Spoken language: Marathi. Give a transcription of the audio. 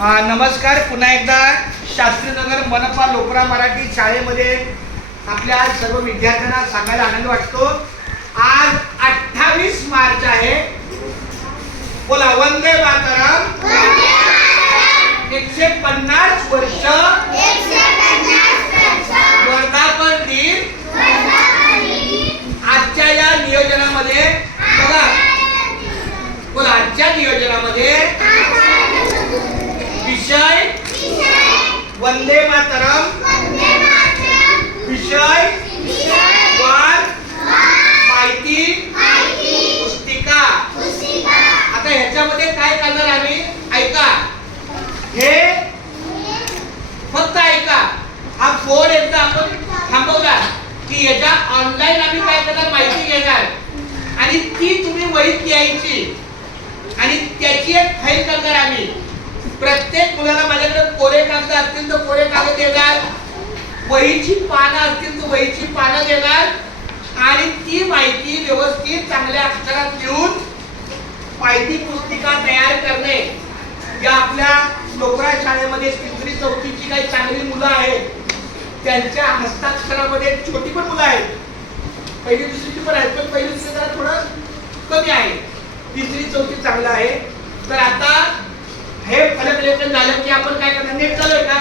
नमस्कार. पुन्हा एकदा शास्त्रीनगर मनपा लोकरा मराठी शाळेमध्ये आपल्या सर्व विद्यार्थ्यांना सांगायला आनंद वाटतो. आज 28 मार्च आहे. बोला वंदे मातरम. 150 वर्ष वर्धापन दिन. आजच्या या नियोजनामध्ये बोला आजच्या नियोजनामध्ये विषय वंदे मातरम, विषय वाद, माहिती पुस्तिका. आता ह्याच्यामध्ये काय करणार आम्ही, ऐका, हे फक्त ऐका. हा बोर्ड एकदा आपण थांबवला की याच्या ऑनलाईन आम्ही काय करणार, माहिती घेणार आणि ती तुम्ही वहीत घ्यायची आणि त्याची एक फाईल करणार आम्ही. प्रत्येक मुलाला माझ्याकडे कोरे कागद असतील तर कोरे कागद देणार, वहीची पानं असतील तर वहीची पानं देणार आणि ती माहिती व्यवस्थित चांगल्या अक्षरात लिहून माहिती पुस्तिका तयार करणे. या आपल्या लोकरा शाळेमध्ये तिसरी चौथीची काही चांगली मुलं आहेत, त्यांच्या हस्ताक्षरामध्ये छोटी पण मुलं आहेत, पहिली दुसरीची पण आहेत, पण पहिली दुसरी जरा थोडं कमी आहे, तिसरी चौथी चांगलं आहे. तर आता हे फलक लेखन झालं की आपण काय करणार, नेट चालू आहे का?